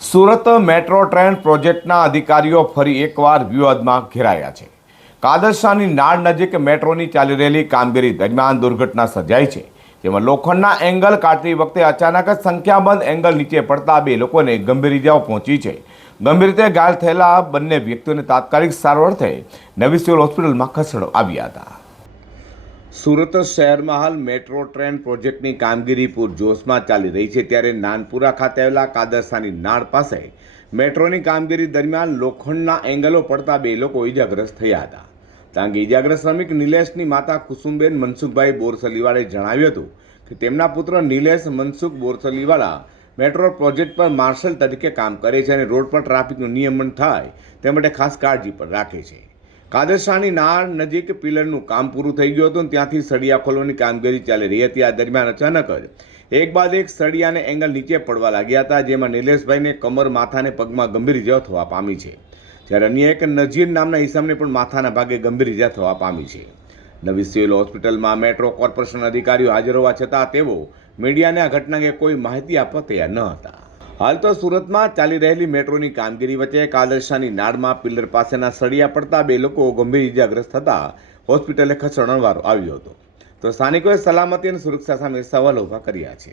Surat metro train પ્રોજેક્ટના અધિકારીઓ ફરી એકવાર વિવાદમાં ઘેરાયા છે. કાદરશાની નાળ નજીક મેટ્રોની ચાલી રહેલી કામગીરી દરમિયાન દુર્ઘટના સર્જાઈ છે. જેમાં લોખંડના એંગલ કાઢતી વખતે અચાનક જ સંખ્યાબંધ એંગલ નીચે પડતા બે લોકોને ગંભીર ઇજાઓ પહોંચી છે. ગંભીર રીતે ઘાયલ થયેલા બંને વ્યક્તિઓને તાત્કાલિક સારવાર થઈ નવી સિવિલ હોસ્પિટલમાં ખસેડવામાં આવ્યા હતા. સુરત શહેરમાં હાલ મેટ્રો ટ્રેન પ્રોજેક્ટની કામગીરી પૂરજોશમાં ચાલી રહી છે ત્યારે નાનપુરા ખાતે આવેલા કાદરસાની નાળ પાસે મેટ્રોની કામગીરી દરમિયાન લોખંડના એંગલો પડતા બે લોકો ઇજાગ્રસ્ત થયા હતા. કારણ કે ઇજાગ્રસ્ત શ્રમિક નિલેશની માતા કુસુમબેન મનસુખભાઈ બોરસલીવાળાએ જણાવ્યું હતું કે તેમના પુત્ર નિલેશ મનસુખ બોરસલીવાળા મેટ્રો પ્રોજેક્ટ પર માર્શલ તરીકે કામ કરે છે અને રોડ પર ટ્રાફિકનું નિયમન થાય તે માટે ખાસ કાળજી પણ રાખે છે. કાદરશાની નાળ નજીક પિલરનું કામ પૂરું થઈ ગયું હતું ત્યાંથી સળિયા ખોલવાની કામગીરી ચાલી રહી હતી. આ દરમિયાન અચાનક જ એક બાદ એક સળિયાને એંગલ નીચે પડવા લાગ્યા હતા, જેમાં નિલેશભાઈને કમર માથાને પગમાં ગંભીર ઇજા થવા પામી છે. જ્યારે અન્ય એક નજીર નામના ઈસમને પણ માથાના ભાગે ગંભીર ઇજા થવા પામી છે. નવી સિવિલ હોસ્પિટલમાં મેટ્રો કોર્પોરેશન અધિકારીઓ હાજર હોવા છતાં તેઓ મીડિયાને આ ઘટના અંગે કોઈ માહિતી આપવા તૈયાર ન હતા. હાલ તો સુરતમાં ચાલી રહેલી મેટ્રોની કામગીરી વચ્ચે કાદરશાની નાળમાં પિલ્લર પાસેના સળિયા પડતા બે લોકો ગંભીર ઇજાગ્રસ્ત થતા હોસ્પિટલે ખસેડવાનો આવ્યો હતો. તો સ્થાનિકોએ સલામતી અને સુરક્ષા સામે સવાલો ઊભા કર્યા છે.